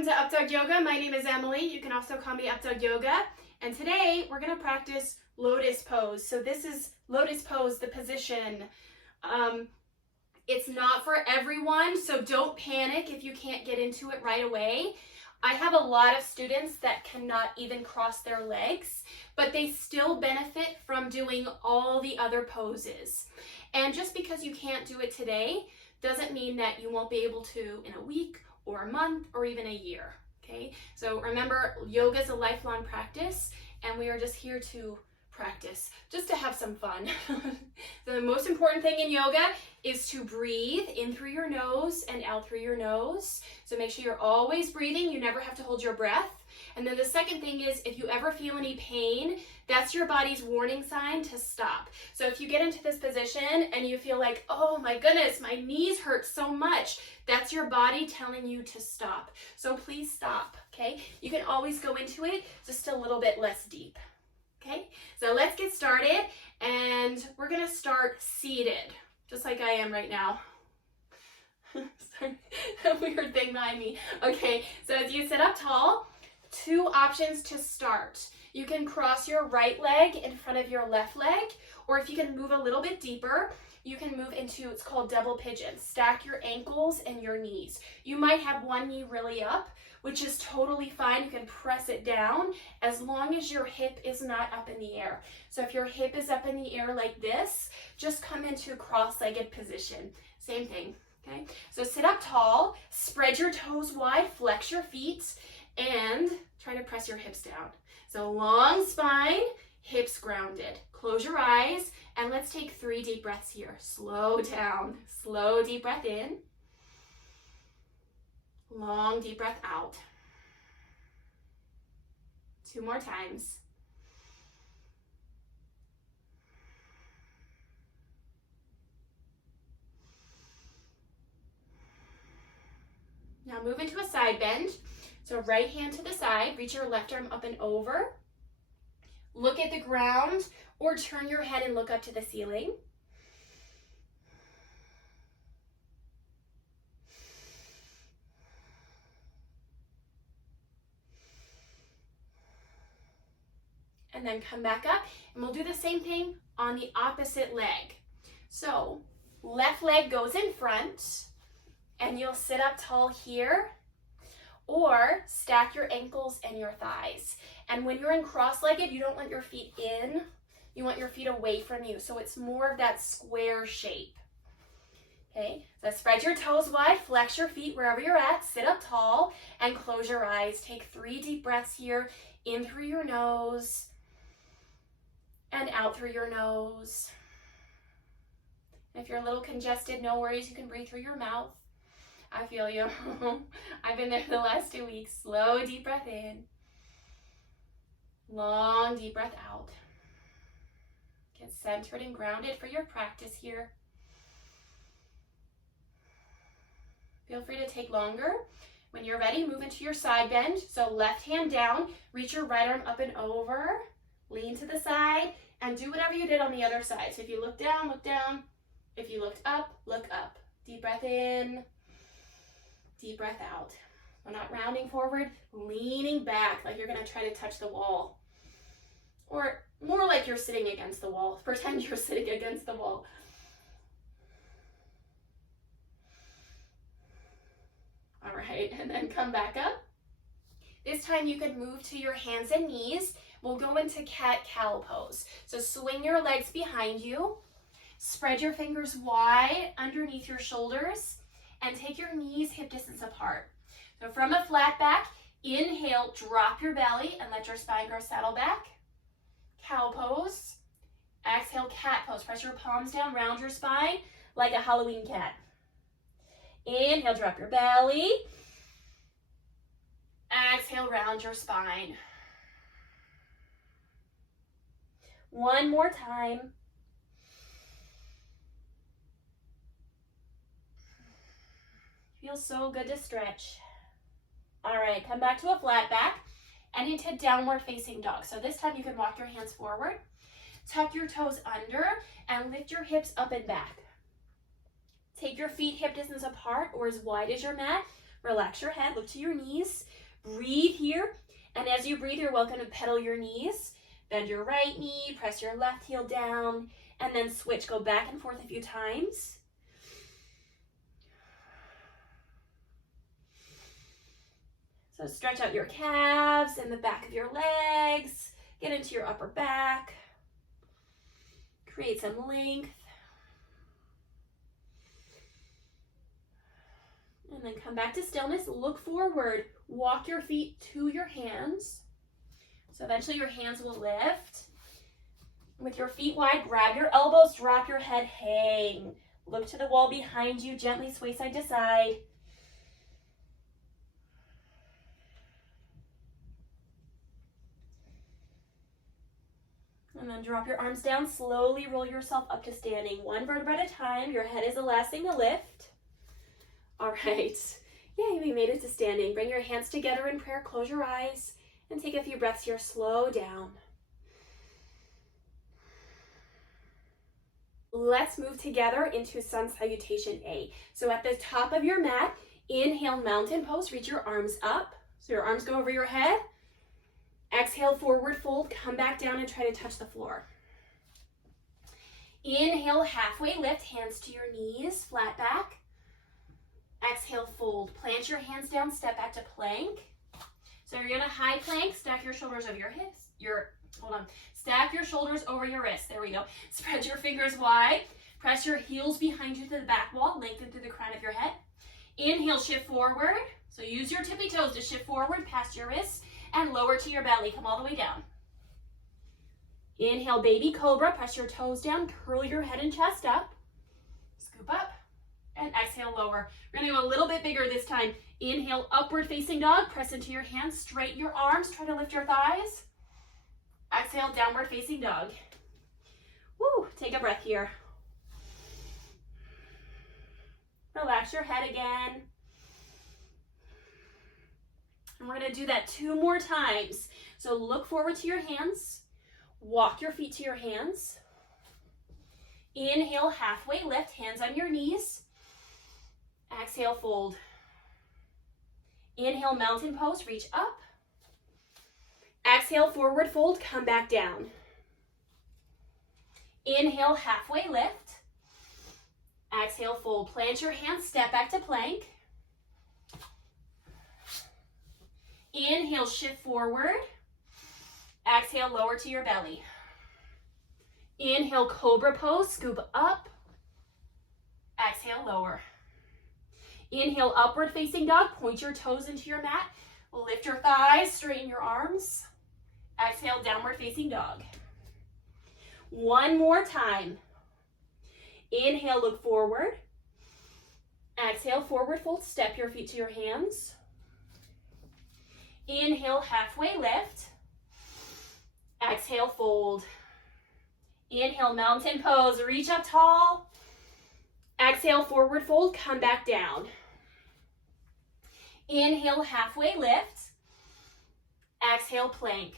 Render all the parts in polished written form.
welcome to Updawg-Yoga. My name is Emily. You can also call me Updawg-Yoga. And today we're going to practice Lotus Pose. So this is Lotus Pose, the position. It's not for everyone, so don't panic if you can't get into it right away. I have a lot of students that cannot even cross their legs, but they still benefit from doing all the other poses. And just because you can't do it today doesn't mean that you won't be able to in a week or a month or even a year, okay? So remember, yoga is a lifelong practice and we are just here to practice, just to have some fun. The most important thing in yoga is to breathe in through your nose and out through your nose. So make sure you're always breathing. You never have to hold your breath. And then the second thing is, if you ever feel any pain, that's your body's warning sign to stop. So if you get into this position and you feel like, oh my goodness, my knees hurt so much, that's your body telling you to stop. So please stop, okay? You can always go into it just a little bit less deep, okay? So let's get started, and we're gonna start seated, just like I am right now. Sorry, a weird thing behind me. Okay, so as you sit up tall, two options to start. You can cross your right leg in front of your left leg, or if you can move a little bit deeper, you can move into, it's called double pigeon. Stack your ankles and your knees. You might have one knee really up, which is totally fine. You can press it down as long as your hip is not up in the air. So if your hip is up in the air like this, just come into cross-legged position. Same thing, okay? So sit up tall, spread your toes wide, flex your feet, and try to press your hips down. So long spine, hips grounded. Close your eyes, and let's take 3 deep breaths here. Slow down. Slow deep breath in. Long deep breath out. 2 more times. Now move into a side bend. So right hand to the side, reach your left arm up and over. Look at the ground or turn your head and look up to the ceiling. And then come back up, and we'll do the same thing on the opposite leg. So left leg goes in front, and you'll sit up tall here, or stack your ankles and your thighs. And when you're in cross-legged, you don't want your feet in, you want your feet away from you. So it's more of that square shape. Okay, so spread your toes wide, flex your feet wherever you're at, sit up tall, and close your eyes. Take 3 deep breaths here, in through your nose, and out through your nose. If you're a little congested, no worries, you can breathe through your mouth. I feel you. I've been there for the last 2 weeks. Slow, deep breath in. Long, deep breath out. Get centered and grounded for your practice here. Feel free to take longer. When you're ready, move into your side bend. So left hand down, reach your right arm up and over, lean to the side, and do whatever you did on the other side. So if you look down, look down. If you looked up, look up. Deep breath in. Deep breath out. We're not rounding forward, leaning back like you're gonna try to touch the wall. Or more like you're sitting against the wall. Pretend you're sitting against the wall. All right, and then come back up. This time you could move to your hands and knees. We'll go into cat-cow pose. So swing your legs behind you. Spread your fingers wide underneath your shoulders, and take your knees hip distance apart. So from a flat back, inhale, drop your belly and let your spine grow, saddle back. Cow pose. Exhale, cat pose. Press your palms down, round your spine like a Halloween cat. Inhale, drop your belly. Exhale, round your spine. One more time. Feels so good to stretch. All right, come back to a flat back and into downward facing dog. So this time you can walk your hands forward, tuck your toes under, and lift your hips up and back. Take your feet hip distance apart or as wide as your mat. Relax your head, look to your knees, breathe here. And as you breathe, you're welcome to pedal your knees. Bend your right knee, press your left heel down, and then switch. Go back and forth a few times. So stretch out your calves and the back of your legs. Get into your upper back. Create some length. And then come back to stillness. Look forward. Walk your feet to your hands. So eventually your hands will lift. With your feet wide, grab your elbows, drop your head, hang. Look to the wall behind you, gently sway side to side. And then drop your arms down, slowly roll yourself up to standing. One vertebra at a time. Your head is the last thing to lift. All right. Yay, we made it to standing. Bring your hands together in prayer. Close your eyes and take a few breaths here. Slow down. Let's move together into Sun Salutation A. So at the top of your mat, inhale, mountain pose. Reach your arms up. So your arms go over your head. Exhale, forward fold, come back down and try to touch the floor. Inhale, halfway lift, hands to your knees, flat back. Exhale, fold. Plant your hands down, step back to plank. So you're gonna high plank, stack your shoulders over your hips. Stack your shoulders over your wrists. There we go. Spread your fingers wide. Press your heels behind you to the back wall, lengthen through the crown of your head. Inhale, shift forward. So use your tippy toes to shift forward past your wrists. And lower to your belly, come all the way down. Inhale, baby cobra, press your toes down, curl your head and chest up. Scoop up, and exhale, lower. We're gonna go a little bit bigger this time. Inhale, upward facing dog, press into your hands, straighten your arms, try to lift your thighs. Exhale, downward facing dog. Woo, take a breath here. Relax your head again. And we're going to do that 2 more times. So look forward to your hands. Walk your feet to your hands. Inhale, halfway lift, hands on your knees. Exhale, fold. Inhale, mountain pose, reach up. Exhale, forward fold, come back down. Inhale, halfway lift. Exhale, fold. Plant your hands, step back to plank. Inhale, shift forward. Exhale, lower to your belly. Inhale, cobra pose, scoop up. Exhale, lower. Inhale, upward facing dog, point your toes into your mat. Lift your thighs, straighten your arms. Exhale, downward facing dog. 1 more time. Inhale, look forward. Exhale, forward fold, step your feet to your hands. Inhale, halfway lift. Exhale, fold. Inhale, mountain pose, reach up tall. Exhale, forward fold, come back down. Inhale, halfway lift. Exhale, plank.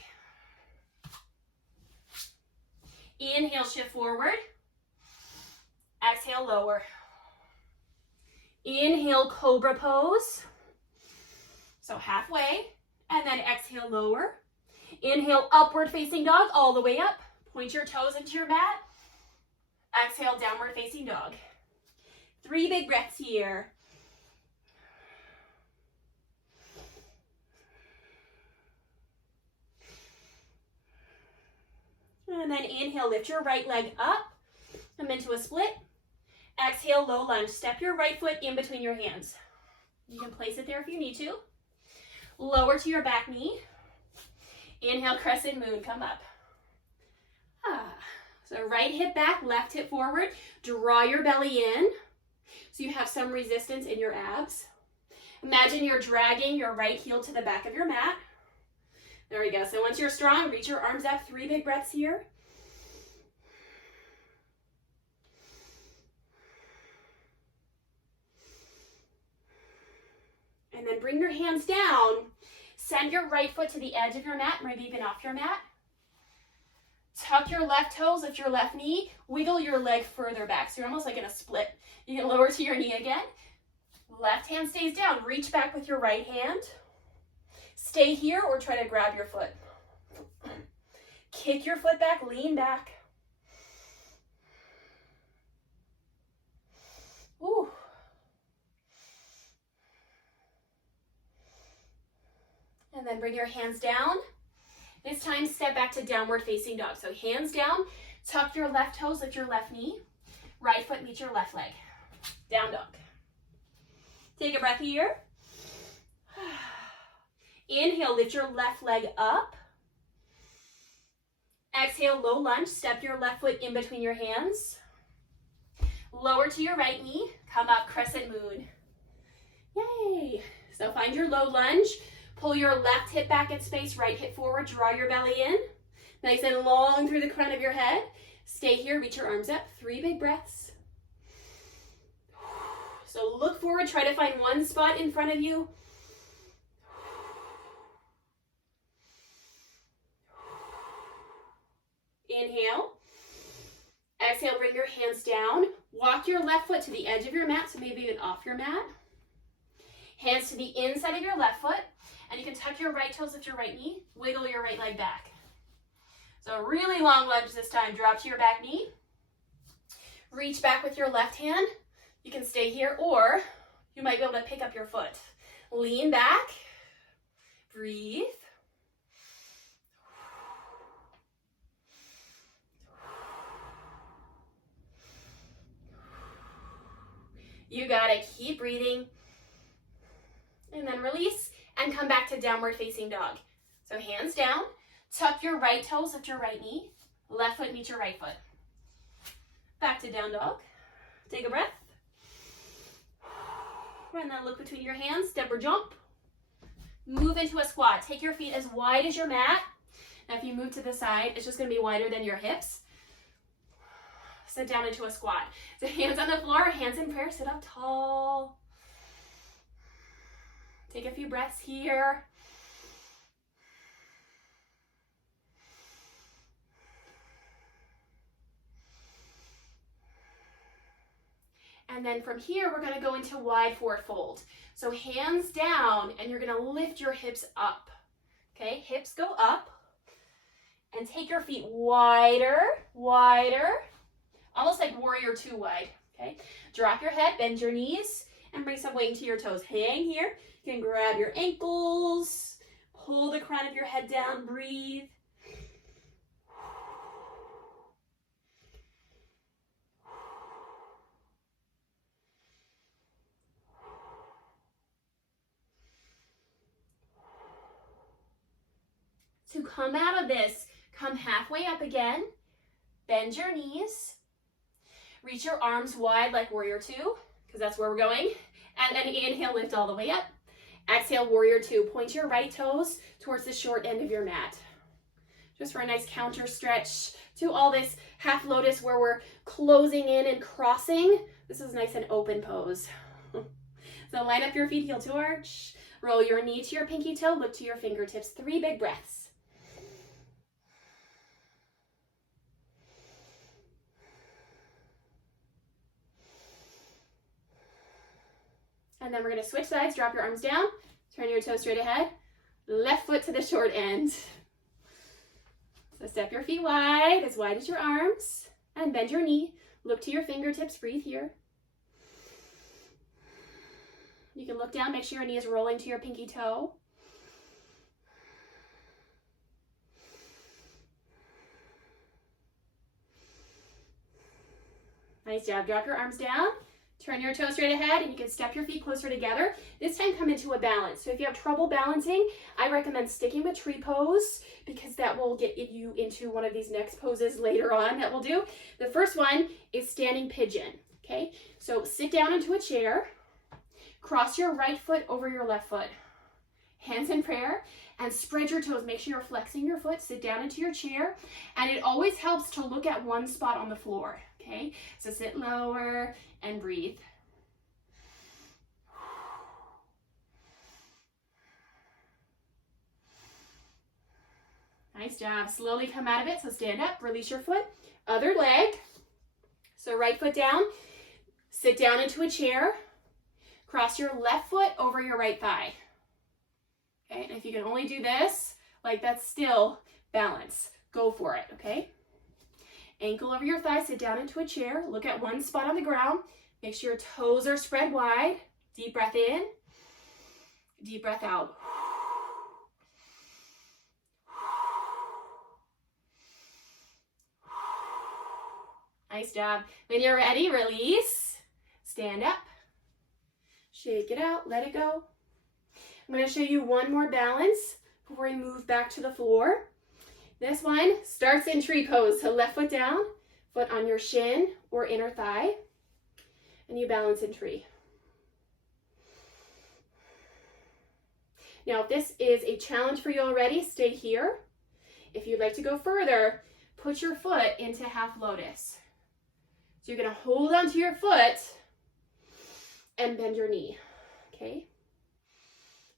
Inhale, shift forward. Exhale, lower. Inhale, cobra pose. So halfway. And then exhale, lower. Inhale, upward facing dog, all the way up. Point your toes into your mat. Exhale, downward facing dog. 3 big breaths here. And then inhale, lift your right leg up. Come into a split. Exhale, low lunge. Step your right foot in between your hands. You can place it there if you need to. Lower to your back knee. Inhale, crescent moon, come up. So right hip back, left hip forward. Draw your belly in so you have some resistance in your abs. Imagine you're dragging your right heel to the back of your mat. There we go. So once you're strong, reach your arms up. 3 big breaths here. And then bring your hands down. Send your right foot to the edge of your mat, maybe even off your mat. Tuck your left toes, lift your left knee, wiggle your leg further back. So you're almost like in a split. You can lower to your knee again. Left hand stays down. Reach back with your right hand. Stay here or try to grab your foot. Kick your foot back, lean back. Ooh. And then bring your hands down. This time, step back to downward facing dog. So hands down, tuck your left toes, lift your left knee. Right foot meets your left leg. Down dog. Take a breath here. Inhale, lift your left leg up. Exhale, low lunge. Step your left foot in between your hands. Lower to your right knee. Come up, Crescent Moon. Yay! So find your low lunge. Pull your left hip back in space, right hip forward. Draw your belly in. Nice and long through the crown of your head. Stay here, reach your arms up. 3 big breaths. So look forward, try to find one spot in front of you. Inhale. Exhale, bring your hands down. Walk your left foot to the edge of your mat, so maybe even off your mat. Hands to the inside of your left foot. And you can tuck your right toes, lift your right knee. Wiggle your right leg back. So really long lunge this time. Drop to your back knee. Reach back with your left hand. You can stay here, or you might be able to pick up your foot. Lean back. Breathe. You got it. Keep breathing. And then release and come back to downward facing dog. So hands down. Tuck your right toes, lift your right knee. Left foot meets your right foot. Back to down dog. Take a breath. And then look between your hands. Step or jump. Move into a squat. Take your feet as wide as your mat. Now if you move to the side, it's just going to be wider than your hips. Sit down into a squat. So hands on the floor, hands in prayer. Sit up tall. Take a few breaths here. And then from here, we're going to go into wide forward fold. So hands down, and you're going to lift your hips up. Okay, hips go up. And take your feet wider, wider. Almost like warrior 2 wide. Okay, drop your head, bend your knees, and bring some weight into your toes. Hang here. You can grab your ankles. Pull the crown of your head down. Breathe. To come out of this, come halfway up again. Bend your knees. Reach your arms wide like warrior 2, because that's where we're going. And then inhale, lift all the way up. Exhale, warrior 2. Point your right toes towards the short end of your mat. Just for a nice counter stretch to all this half lotus where we're closing in and crossing. This is nice and open pose. So line up your feet, heel to arch. Roll your knee to your pinky toe. Look to your fingertips. 3 big breaths. And then we're going to switch sides, drop your arms down, turn your toes straight ahead, left foot to the short end. So step your feet wide as your arms, and bend your knee. Look to your fingertips, breathe here. You can look down, make sure your knee is rolling to your pinky toe. Nice job, drop your arms down. Turn your toes straight ahead, and you can step your feet closer together. This time come into a balance. So if you have trouble balancing, I recommend sticking with tree pose, because that will get you into one of these next poses later on that we'll do. The first one is standing pigeon, okay? So sit down into a chair, cross your right foot over your left foot, hands in prayer, and spread your toes. Make sure you're flexing your foot, sit down into your chair, and it always helps to look at one spot on the floor, okay? So sit lower and breathe. Nice job. Slowly come out of it. So stand up, release your foot, other leg. So right foot down, sit down into a chair, cross your left foot over your right thigh. Okay, and if you can only do this, like that's still balance. Go for it, okay? Ankle over your thigh, sit down into a chair, look at one spot on the ground, make sure your toes are spread wide. Deep breath in, deep breath out. Nice job. When you're ready, release, stand up, shake it out, let it go. I'm going to show you one more balance before we move back to the floor. This one starts in tree pose. So left foot down, foot on your shin or inner thigh, and you balance in tree. Now, if this is a challenge for you already, stay here. If you'd like to go further, put your foot into half lotus. So you're going to hold onto your foot and bend your knee, okay?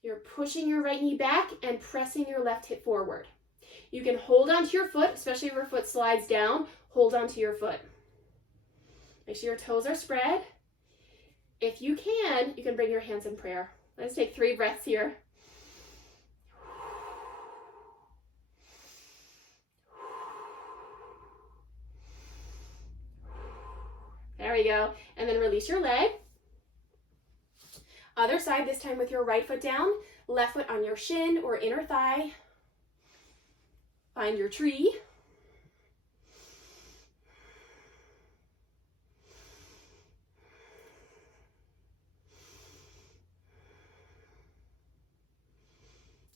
You're pushing your right knee back and pressing your left hip forward. You can hold onto your foot, especially if your foot slides down, hold onto your foot. Make sure your toes are spread. If you can bring your hands in prayer. Let's take 3 breaths here. There we go. And then release your leg. Other side, this time with your right foot down, left foot on your shin or inner thigh. Find your tree.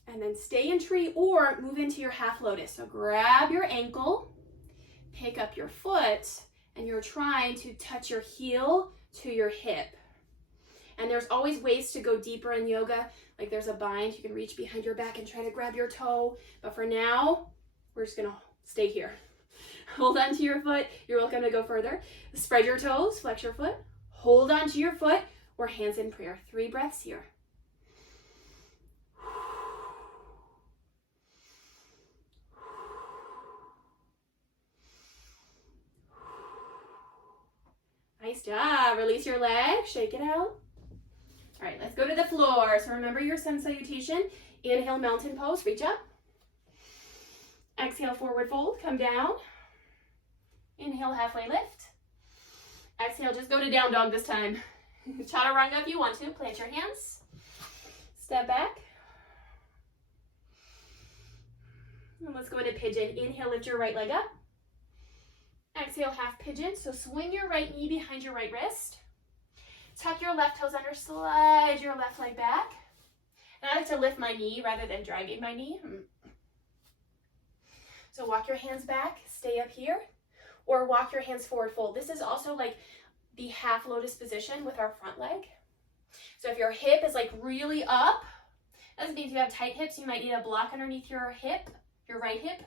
And then stay in tree or move into your half lotus. So grab your ankle, pick up your foot, and you're trying to touch your heel to your hip. And there's always ways to go deeper in yoga. Like there's a bind, you can reach behind your back and try to grab your toe. But for now, we're just gonna stay here. Hold on to your foot. You're welcome to go further. Spread your toes, flex your foot. Hold on to your foot or hands in prayer. 3 breaths here. Nice job. Release your leg, shake it out. All right, let's go to the floor. So remember your sun salutation. Inhale, mountain pose, reach up. Exhale, forward fold, come down. Inhale, halfway lift. Exhale, just go to down dog this time. Chaturanga if you want to. Plant your hands. Step back. And let's go into pigeon. Inhale, lift your right leg up. Exhale, half pigeon. So swing your right knee behind your right wrist. Tuck your left toes under, slide your left leg back. And I like to lift my knee rather than dragging my knee. So walk your hands back, stay up here, or walk your hands forward, fold. This is also like the half lotus position with our front leg. So if your hip is like really up, that means you have tight hips, you might need a block underneath your hip, your right hip.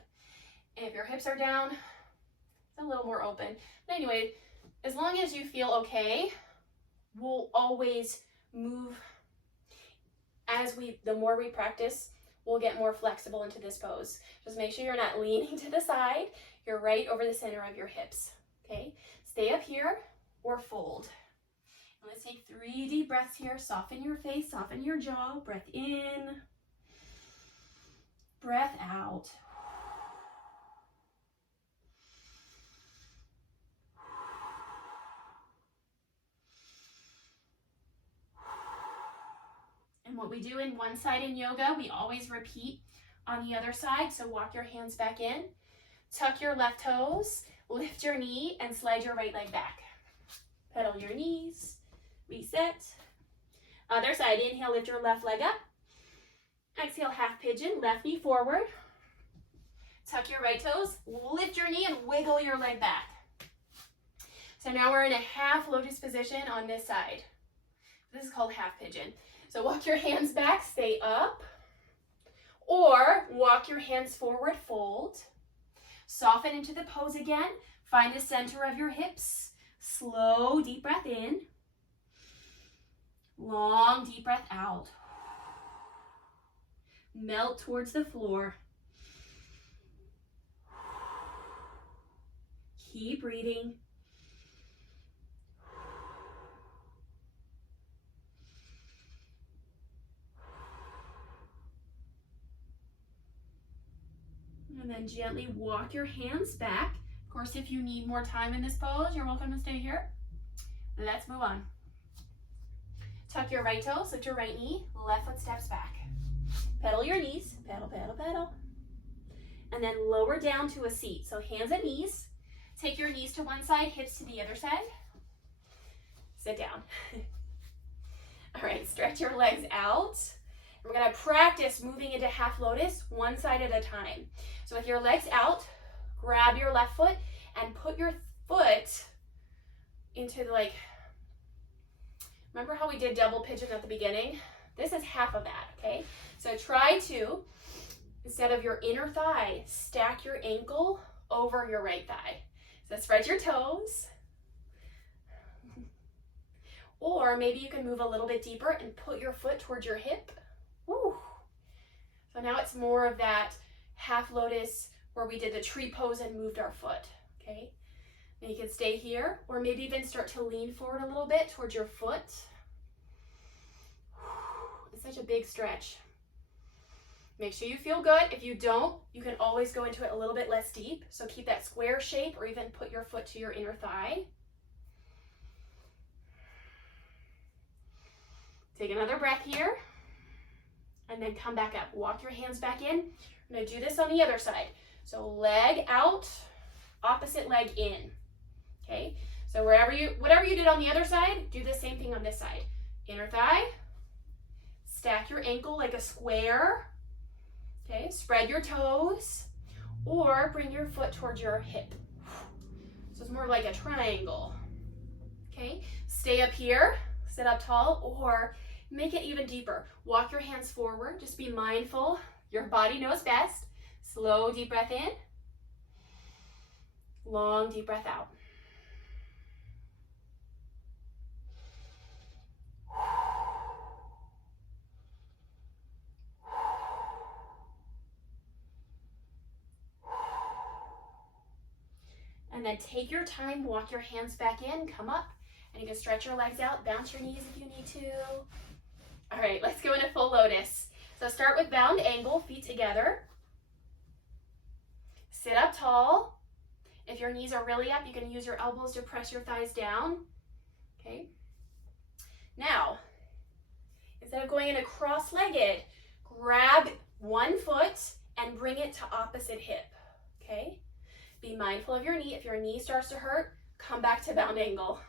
And if your hips are down, it's a little more open. But anyway, as long as you feel okay, we'll always move the more we practice, we'll get more flexible into this pose. Just make sure you're not leaning to the side. You're right over the center of your hips, okay? Stay up here or fold. And let's take 3 deep breaths here. Soften your face, soften your jaw. Breath in, breath out. And what we do in one side in yoga, we always repeat on the other side. So walk your hands back in, tuck your left toes, lift your knee, and slide your right leg back. Pedal your knees, reset. Other side, inhale, lift your left leg up. Exhale, half pigeon, left knee forward. Tuck your right toes, lift your knee, and wiggle your leg back. So now we're in a half lotus position on this side. This is called half pigeon. So walk your hands back, stay up, or walk your hands forward, fold. Soften into the pose again. Find the center of your hips. Slow, deep breath in. Long, deep breath out. Melt towards the floor. Keep breathing. then gently walk your hands back. Of course, if you need more time in this pose, you're welcome to stay here. Let's move on. Tuck your right toes, lift your right knee, left foot steps back. Pedal your knees, pedal, pedal, pedal. And then lower down to a seat. So hands at knees. Take your knees to one side, hips to the other side. Sit down. All right, stretch your legs out. We're gonna practice moving into half lotus one side at a time. So with your legs out, grab your left foot and put your foot into remember how we did double pigeon at the beginning? This is half of that, okay? So try to, instead of your inner thigh, stack your ankle over your right thigh. So spread your toes. Or maybe you can move a little bit deeper and put your foot towards your hip. Woo. So now it's more of that half lotus where we did the tree pose and moved our foot, okay? And you can stay here, or maybe even start to lean forward a little bit towards your foot. It's such a big stretch. Make sure you feel good. If you don't, you can always go into it a little bit less deep. So keep that square shape, or even put your foot to your inner thigh. Take another breath here, and then come back up. Walk your hands back in. I'm gonna do this on the other side. So leg out, opposite leg in. Okay, so whatever you did on the other side, do the same thing on this side. Inner thigh, stack your ankle like a square. Okay, spread your toes, or bring your foot towards your hip. So it's more like a triangle. Okay, stay up here, sit up tall, or make it even deeper. Walk your hands forward, just be mindful. Your body knows best. Slow, deep breath in. Long, deep breath out. And then take your time, walk your hands back in, come up, and you can stretch your legs out, bounce your knees if you need to. All right, let's go into full lotus. So start with bound angle, feet together. Sit up tall. If your knees are really up, you can use your elbows to press your thighs down. Okay. Now, instead of going into cross-legged, grab one foot and bring it to opposite hip. Okay. Be mindful of your knee. If your knee starts to hurt, come back to bound angle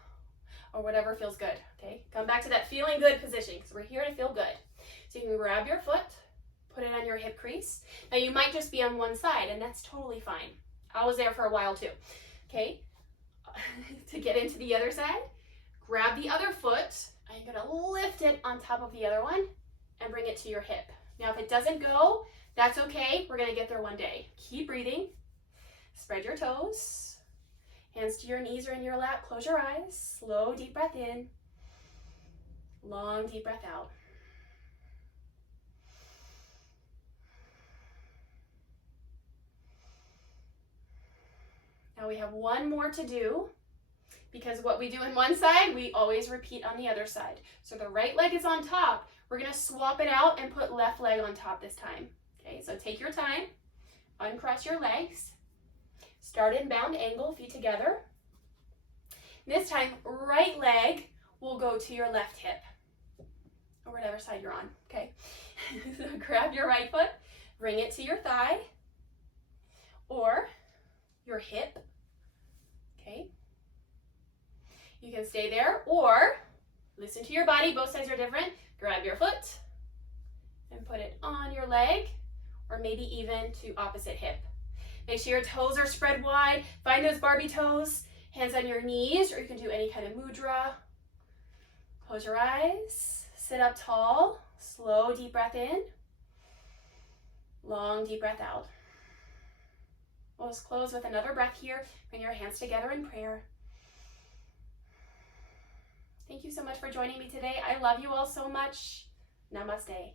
or whatever feels good. Okay. Come back to that feeling good position because we're here to feel good. So you can grab your foot, put it on your hip crease. Now you might just be on one side, and that's totally fine. I was there for a while too. Okay, to get into the other side, grab the other foot, and you're gonna lift it on top of the other one and bring it to your hip. Now if it doesn't go, that's okay. We're gonna get there one day. Keep breathing. Spread your toes. Hands to your knees or in your lap. Close your eyes. Slow, deep breath in. Long, deep breath out. Now we have one more to do, because what we do on one side, we always repeat on the other side. So the right leg is on top. We're gonna swap it out and put left leg on top this time. Okay, so take your time, uncross your legs, start in bound angle, feet together. This time, right leg will go to your left hip, or whatever side you're on, okay? So grab your right foot, bring it to your thigh, or your hip, okay? You can stay there, or listen to your body, both sides are different. Grab your foot and put it on your leg, or maybe even to opposite hip. Make sure your toes are spread wide. Find those Barbie toes, hands on your knees, or you can do any kind of mudra. Close your eyes, sit up tall, slow, deep breath in, long, deep breath out. We'll just close with another breath here. Bring your hands together in prayer. Thank you so much for joining me today. I love you all so much. Namaste.